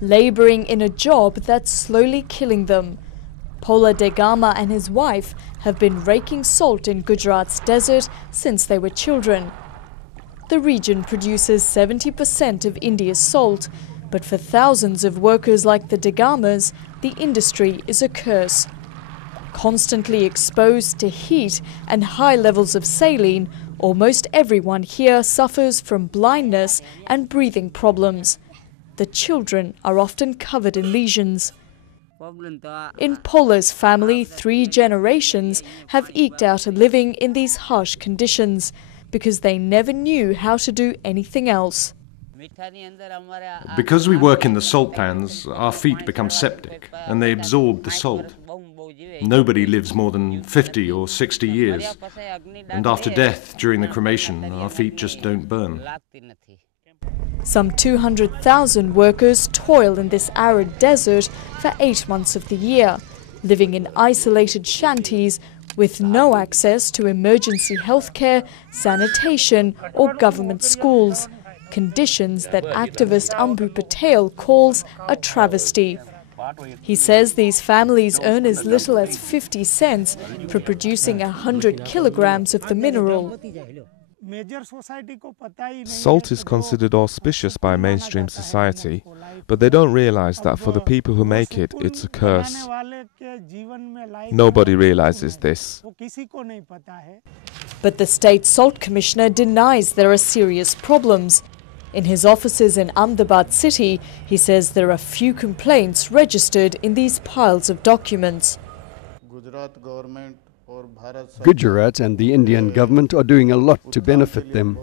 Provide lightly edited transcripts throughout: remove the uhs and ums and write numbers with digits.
Labouring in a job that's slowly killing them. POLA DEGAMA and his wife have been raking salt in Gujarat's desert since they were children. The region produces 70% of India's salt, but for thousands of workers like the DEGAMAs, the industry is a curse. Constantly exposed to heat and high levels of saline, almost everyone here suffers from blindness and breathing problems. The children are often covered in lesions. In POLA's family, 3 generations have eked out a living in these harsh conditions because they never knew how to do anything else. Because we work in the salt pans, our feet become septic and they absorb the salt. Nobody lives more than 50 or 60 years, and after death, during the cremation, our feet just don't burn. Some 200,000 workers toil in this arid desert for 8 months of the year, living in isolated shanties with no access to emergency healthcare, sanitation or government schools, conditions that activist AMBHU PATEL calls a travesty. He says these families earn as little as 50 cents for producing 100 kilograms of the mineral. Salt is considered auspicious by mainstream society, but they don't realize that for the people who make it, it's a curse. Nobody realizes this. But the state salt commissioner denies there are serious problems. In his offices in Ahmedabad city, he says there are few complaints registered in these piles of documents. Gujarat and the Indian government are doing a lot to benefit them.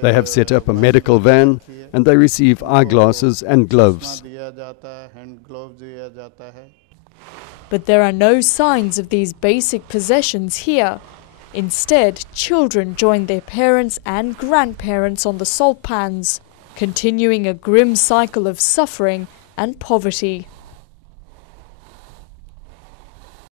They have set up a medical van and they receive eyeglasses and gloves. But there are no signs of these basic possessions here. Instead, children join their parents and grandparents on the salt pans, continuing a grim cycle of suffering and poverty.